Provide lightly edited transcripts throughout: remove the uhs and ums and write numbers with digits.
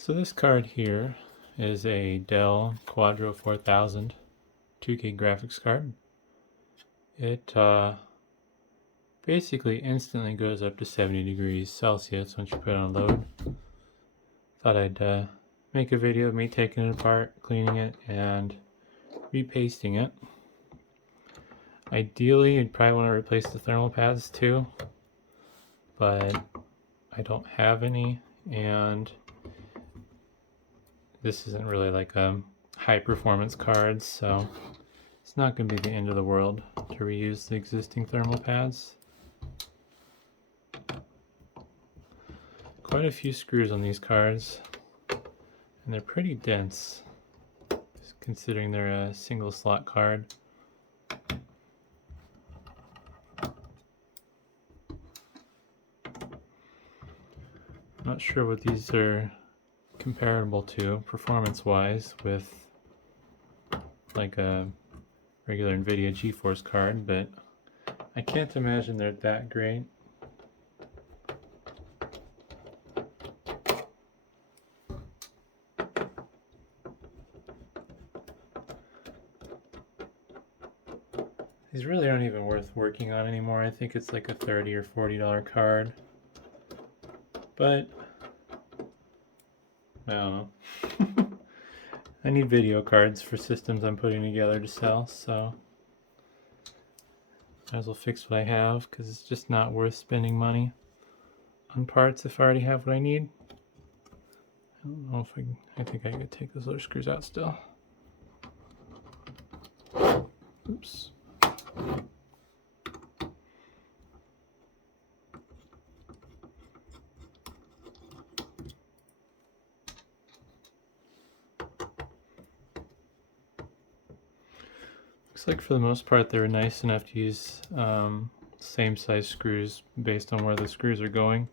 So this card here is a Dell Quadro 4000 2K graphics card. It basically instantly goes up to 70 degrees Celsius once you put it on load. Thought I'd make a video of me taking it apart, cleaning it, and repasting it. Ideally, you'd probably want to replace the thermal pads too, but I don't have any, and this isn't really like a high performance card, so it's not going to be the end of the world to reuse the existing thermal pads. Quite a few screws on these cards, and they're pretty dense considering they're a single slot card. I'm not sure what these are comparable to performance wise with like a regular NVIDIA GeForce card, but I can't imagine they're that great. These really aren't even worth working on anymore. I think it's like a $30 or $40 card, but I don't know. I need video cards for systems I'm putting together to sell, so might as well fix what I have because it's just not worth spending money on parts if I already have what I need. I don't know if I think I could take those other screws out still. Oops. Looks like for the most part they were nice enough to use same size screws based on where the screws are going.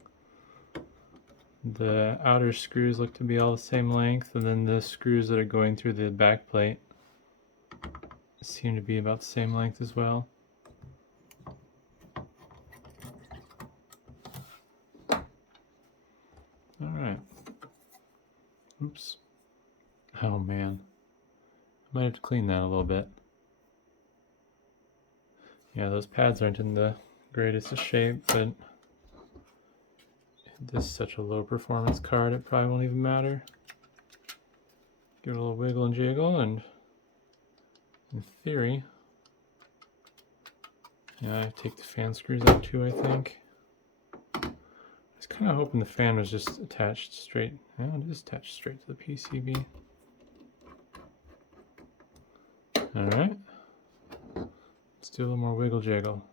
The outer screws look to be all the same length, and then the screws that are going through the back plate seem to be about the same length as well. Alright. Oops. Oh man. I might have to clean that a little bit. Yeah, those pads aren't in the greatest of shape, but this is such a low performance card it probably won't even matter. Give it a little wiggle and jiggle, and in theory, yeah, I take the fan screws out too, I think. I was kind of hoping the fan was just attached straight. Yeah, it is attached straight to the PCB. Alright. Let's do a little more wiggle jiggle.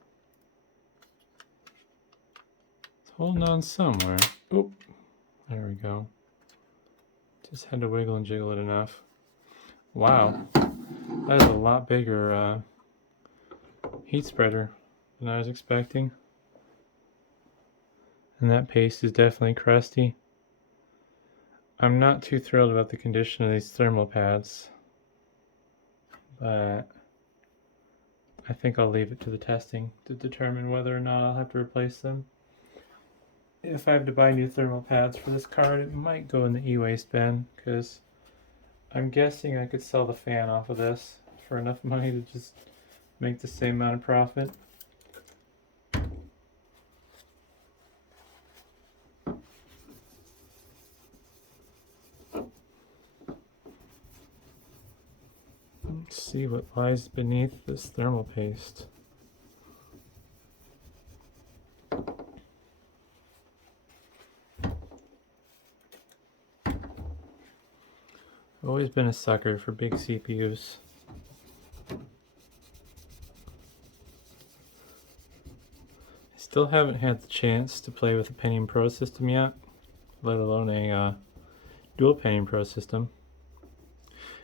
It's holding on somewhere. Oh, there we go. Just had to wiggle and jiggle it enough. Wow, that is a lot bigger heat spreader than I was expecting. And that paste is definitely crusty. I'm not too thrilled about the condition of these thermal pads, but I think I'll leave it to the testing to determine whether or not I'll have to replace them. If I have to buy new thermal pads for this card, it might go in the e-waste bin, because I'm guessing I could sell the fan off of this for enough money to just make the same amount of profit. Let's see what lies beneath this thermal paste. I've always been a sucker for big CPUs. I still haven't had the chance to play with a Pentium Pro system yet, let alone a dual Pentium Pro system.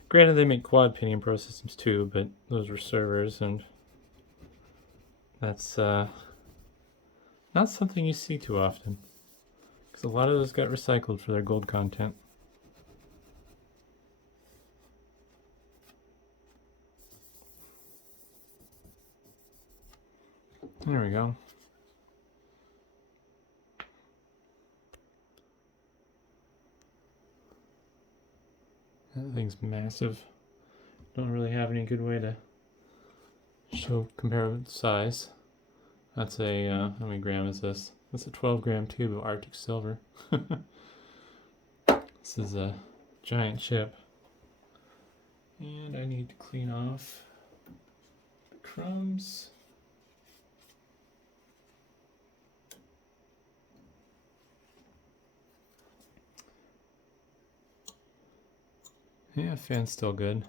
Granted, they make quad Pentium Pro systems too, but those were servers, and that's not something you see too often, because a lot of those got recycled for their gold content. There we go. That thing's massive. Don't really have any good way to compare with size. That's a, how many gram is this? That's a 12-gram tube of Arctic silver. This is a giant chip. And I need to clean off the crumbs. Yeah, fan's still good.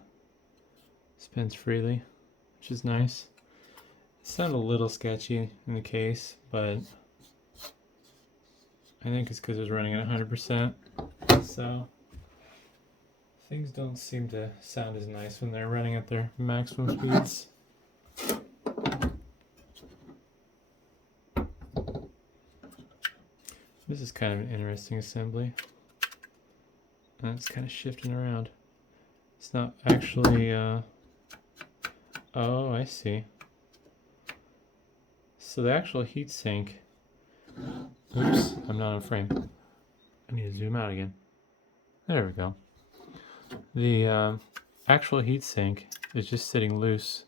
Spins freely, which is nice. It sounded a little sketchy in the case, but I think it's because it was running at 100%. So things don't seem to sound as nice when they're running at their maximum speeds. This is kind of an interesting assembly. And it's kind of shifting around. It's not actually, oh, I see. So the actual heatsink, oops, I'm not on frame. I need to zoom out again. There we go. The actual heatsink is just sitting loose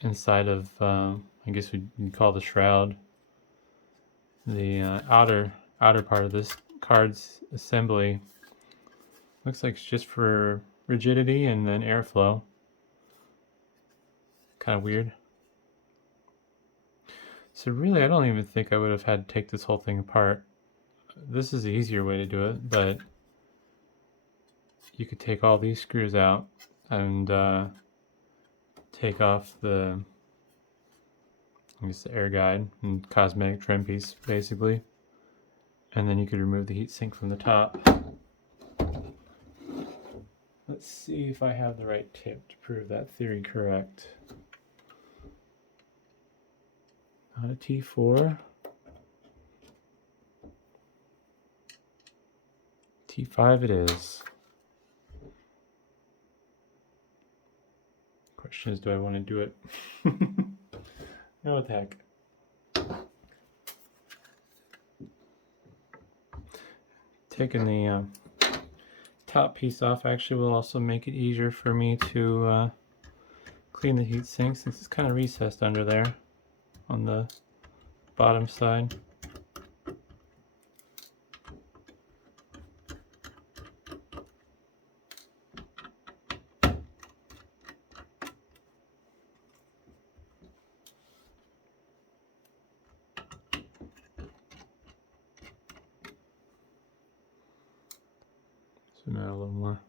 inside of, I guess we'd call the shroud. The outer part of this card's assembly looks like it's just for rigidity and then airflow. Kind of weird. So really, I don't even think I would have had to take this whole thing apart. This is the easier way to do it, but you could take all these screws out and take off the, I guess, the air guide and cosmetic trim piece, basically. And then you could remove the heatsink from the top. Let's see if I have the right tip to prove that theory correct. Not a T4. T5 it is. Question is, do I want to do it? No, what the heck. Taking the top piece off actually will also make it easier for me to clean the heatsink, since it's kind of recessed under there on the bottom side. Zoom out a little more.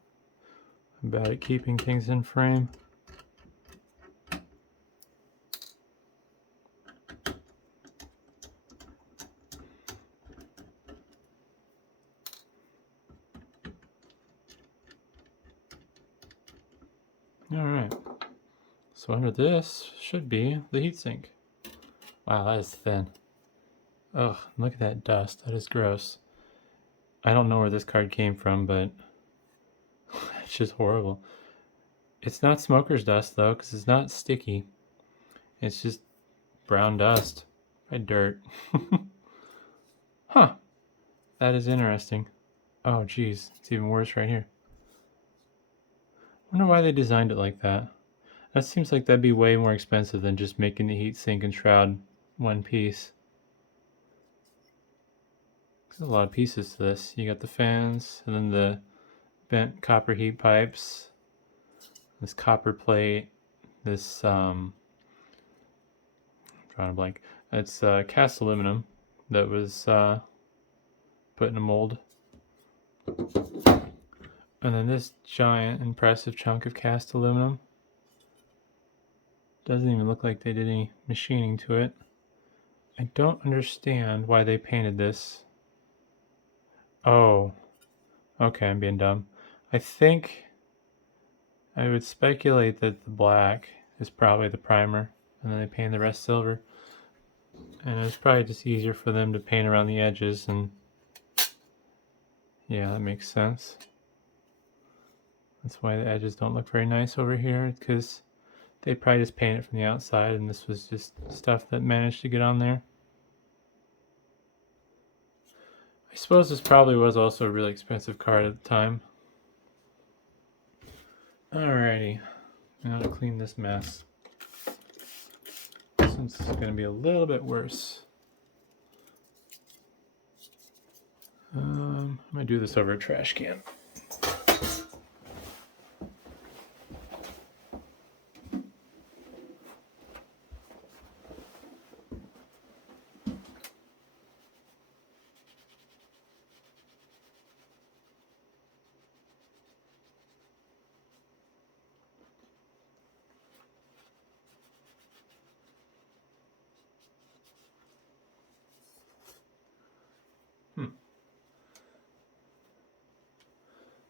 I'm bad at keeping things in frame. Alright, so under this should be the heatsink. Wow, that is thin. Ugh, look at that dust, that is gross. I don't know where this card came from, but it's just horrible. It's not smoker's dust though, because it's not sticky. It's just brown dust, probably dirt. Huh, that is interesting. Oh geez, it's even worse right here. I wonder why they designed it like that. That seems like that'd be way more expensive than just making the heatsink and shroud one piece. There's a lot of pieces to this. You got the fans, and then the bent copper heat pipes, this copper plate, this, drawing a blank. It's cast aluminum that was put in a mold. And then this giant, impressive chunk of cast aluminum. Doesn't even look like they did any machining to it. I don't understand why they painted this. Oh, okay, I'm being dumb. I think I would speculate that the black is probably the primer, and then they paint the rest silver. And it's probably just easier for them to paint around the edges, and yeah, that makes sense. That's why the edges don't look very nice over here, because they probably just painted it from the outside, and this was just stuff that managed to get on there. I suppose this probably was also a really expensive card at the time. Alrighty, now to clean this mess. Since it's going to be a little bit worse. I'm going to do this over a trash can.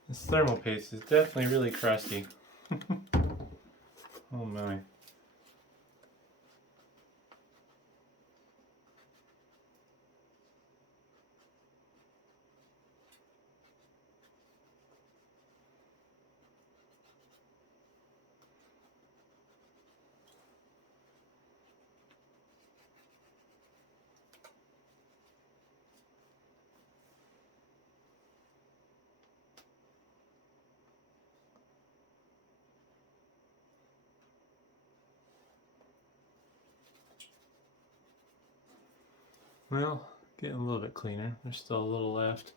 This thermal paste is definitely really crusty. Oh my. Well, getting a little bit cleaner. There's still a little left.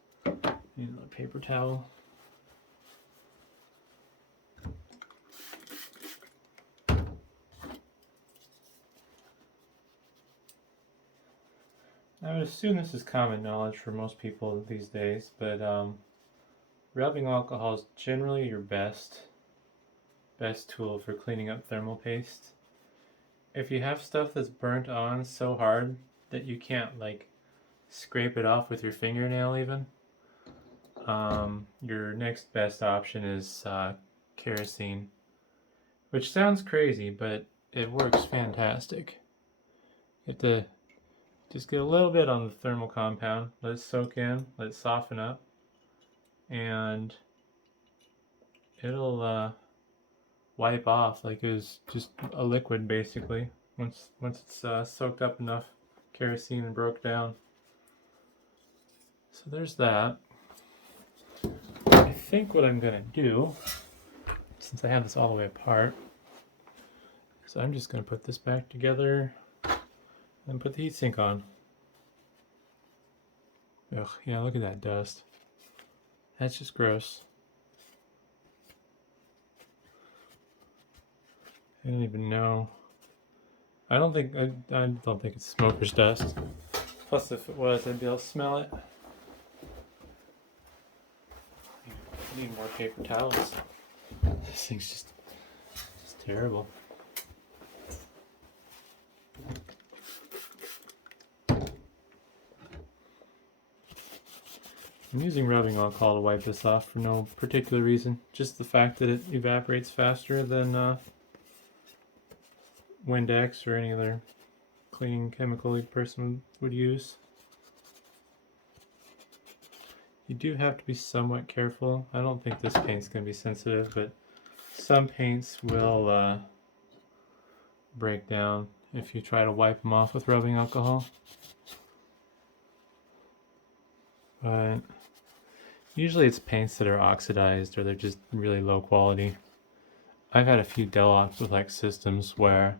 Need another paper towel. I would assume this is common knowledge for most people these days, but rubbing alcohol is generally your best tool for cleaning up thermal paste. If you have stuff that's burnt on so hard that you can't like scrape it off with your fingernail even, your next best option is kerosene, which sounds crazy, but it works fantastic. You have to just get a little bit on the thermal compound, let it soak in, let it soften up, and it'll wipe off like it was just a liquid basically once it's soaked up enough kerosene and broke down. So there's that. I think what I'm gonna do, since I have this all the way apart, is I'm just gonna put this back together and put the heatsink on. Ugh, yeah, look at that dust. That's just gross. I don't even know. I don't think it's smoker's dust. Plus, if it was, I'd be able to smell it. I need more paper towels. This thing's just terrible. I'm using rubbing alcohol to wipe this off for no particular reason. Just the fact that it evaporates faster than Windex or any other cleaning chemical a person would use. You do have to be somewhat careful. I don't think this paint's going to be sensitive, but some paints will break down if you try to wipe them off with rubbing alcohol. But usually it's paints that are oxidized or they're just really low quality. I've had a few Delocs with like systems where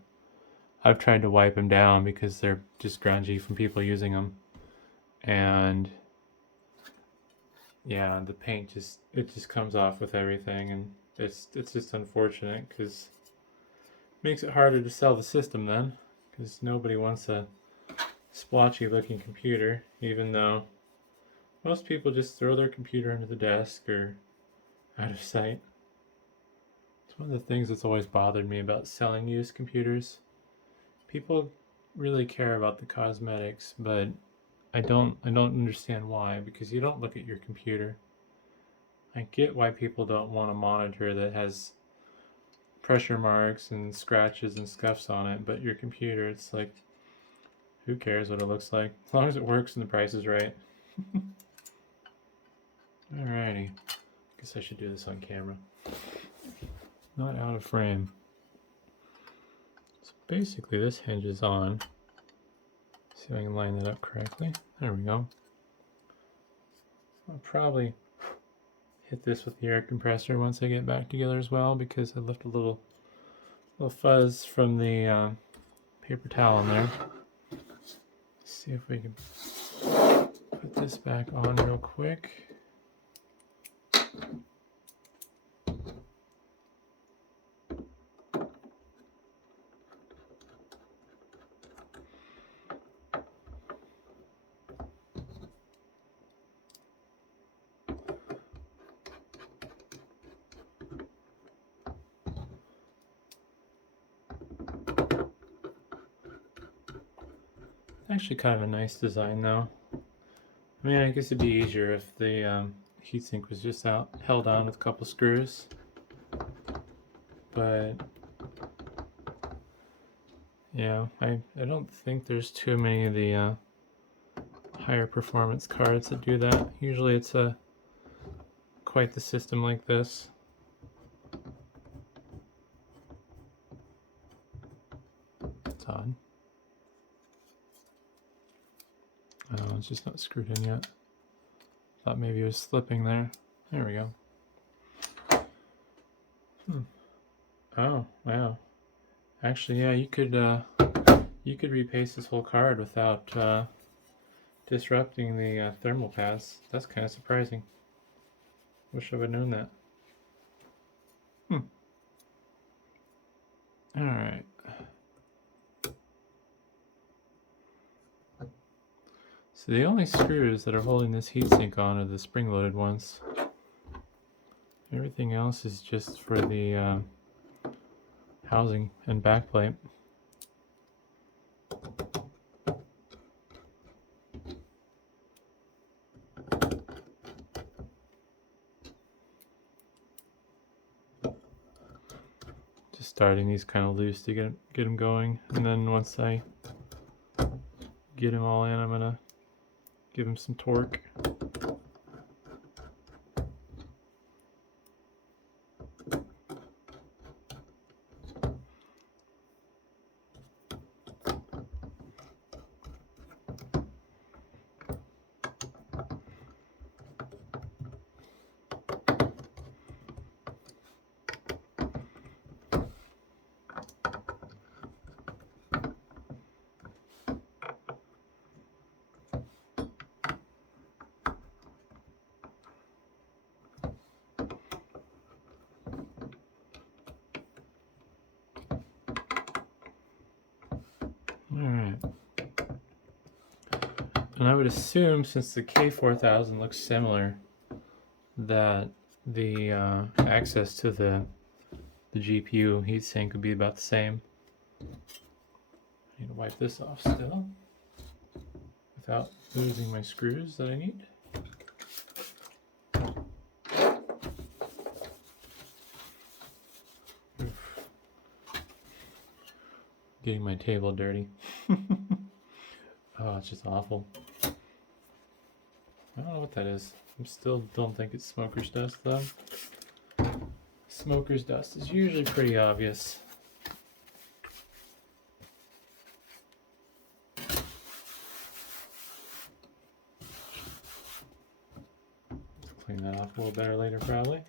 I've tried to wipe them down because they're just grungy from people using them, and yeah, the paint just comes off with everything, and it's just unfortunate because it makes it harder to sell the system then, because nobody wants a splotchy looking computer, even though most people just throw their computer under the desk or out of sight. It's one of the things that's always bothered me about selling used computers. People really care about the cosmetics, but I don't understand why, because you don't look at your computer. I get why people don't want a monitor that has pressure marks and scratches and scuffs on it, but your computer, it's like, who cares what it looks like? As long as it works and the price is right. Alrighty. Guess I should do this on camera. Not out of frame. So basically this hinges on. See if I can line that up correctly. There we go. I'll probably hit this with the air compressor once I get back together as well, because I left a little fuzz from the paper towel in there. Let's see if we can put this back on real quick. Actually kind of a nice design though. I mean, I guess it'd be easier if the heatsink was just held on with a couple screws. But yeah, I don't think there's too many of the higher performance cards that do that. Usually it's quite the system like this. It's odd. Oh, it's just not screwed in yet. Thought maybe it was slipping there. There we go. Oh, wow. Actually, yeah, you could repaste this whole card without disrupting the thermal pads. That's kind of surprising. Wish I would have known that. All right. So the only screws that are holding this heatsink on are the spring-loaded ones. Everything else is just for the housing and backplate. Just starting these kind of loose to get them going, and then once I get them all in, I'm gonna give them some torque. Alright. And I would assume, since the K4000 looks similar, that the access to the GPU heatsink would be about the same. I need to wipe this off still without losing my screws that I need. Oof. Getting my table dirty. Oh, it's just awful. I don't know what that is. I still don't think it's smoker's dust though. Smoker's dust is usually pretty obvious. Clean that off a little better later probably.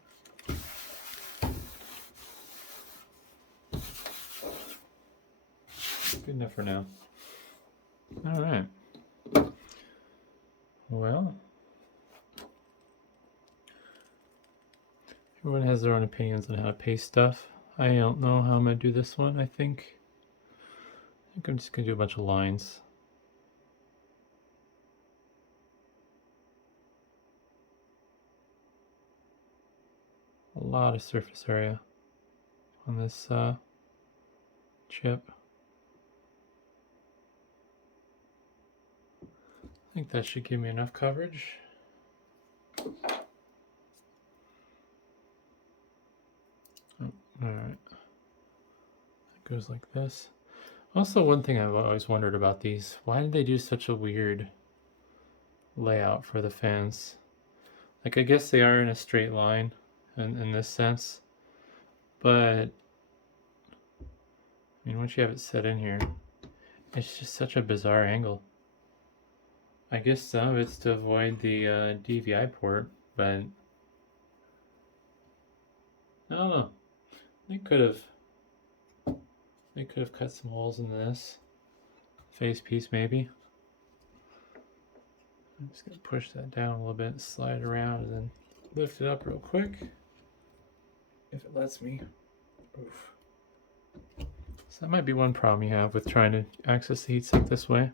Good enough for now. Alright. Well, everyone has their own opinions on how to paste stuff. I don't know how I'm going to do this one. I think I'm just going to do a bunch of lines. A lot of surface area on this chip. I think that should give me enough coverage. Oh, alright. It goes like this. Also, one thing I've always wondered about these, why did they do such a weird layout for the fans? Like, I guess they are in a straight line in this sense, but I mean, once you have it set in here, it's just such a bizarre angle. I guess some of it's to avoid the DVI port, but I don't know. They could have cut some holes in this face piece maybe. I'm just gonna push that down a little bit, slide it around, and then lift it up real quick. If it lets me. Oof. So that might be one problem you have with trying to access the heatsink this way.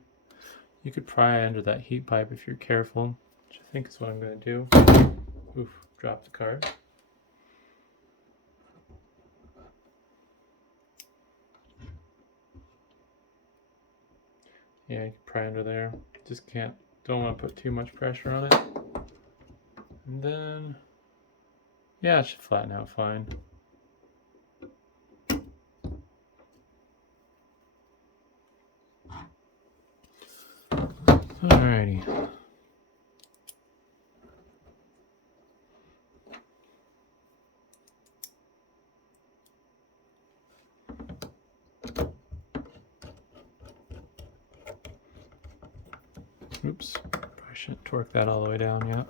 You could pry under that heat pipe if you're careful, which I think is what I'm going to do. Oof, drop the card. Yeah, you can pry under there. Just don't want to put too much pressure on it. And then, yeah, it should flatten out fine. Alrighty. Oops, probably shouldn't torque that all the way down yet.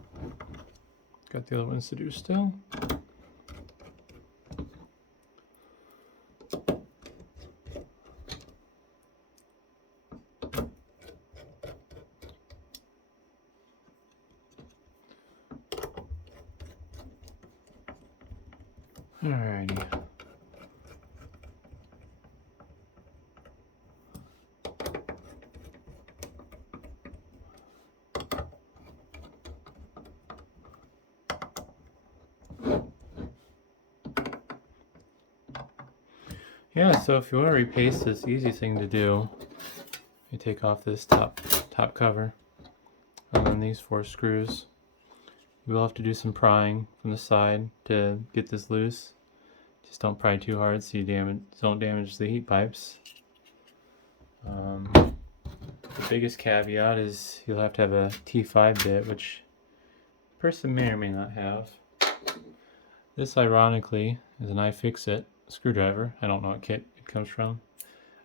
Got the other ones to do still. Alrighty. Yeah, so if you want to repaste this, the easy thing to do, you take off this top cover, and then these 4 screws. You will have to do some prying from the side to get this loose. Just don't pry too hard so you don't damage the heat pipes. The biggest caveat is you'll have to have a T5 bit, which the person may or may not have. This, ironically, is an iFixit screwdriver. I don't know what kit it comes from.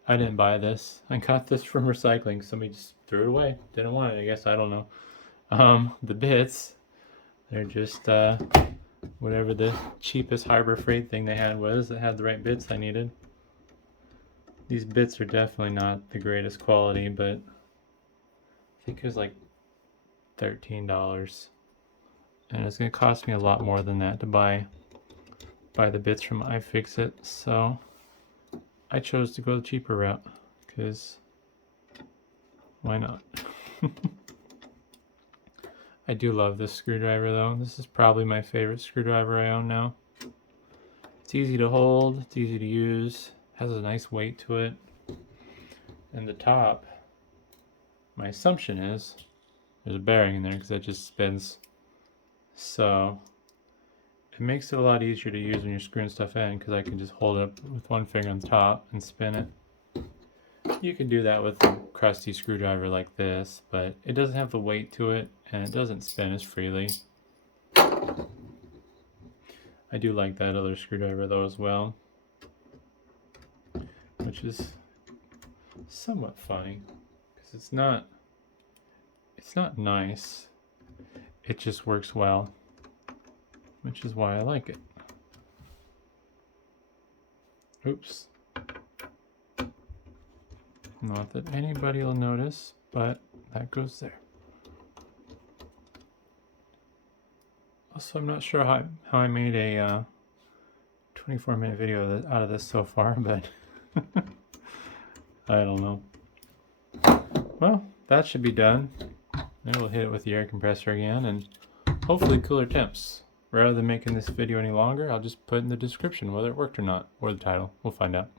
I didn't buy this. I got this from recycling. Somebody just threw it away. Didn't want it, I guess. I don't know. The bits, they're just whatever the cheapest Harbor Freight thing they had was that had the right bits I needed. These bits are definitely not the greatest quality, but I think it was like $13. And it's going to cost me a lot more than that to buy the bits from iFixit, so I chose to go the cheaper route, because why not? I do love this screwdriver though. This is probably my favorite screwdriver I own now. It's easy to hold, it's easy to use, has a nice weight to it, and the top, my assumption is there's a bearing in there because that just spins, so it makes it a lot easier to use when you're screwing stuff in, because I can just hold it up with one finger on the top and spin it. You can do that with a crusty screwdriver like this, but it doesn't have the weight to it and it doesn't spin as freely. I do like that other screwdriver though as well, which is somewhat funny because it's not nice. It just works well, which is why I like it. Oops. Not that anybody will notice, but that goes there. Also, I'm not sure how I made a 24-minute video out of this so far, but I don't know. Well, that should be done. Then we'll hit it with the air compressor again, and hopefully cooler temps. Rather than making this video any longer, I'll just put in the description whether it worked or not, or the title. We'll find out.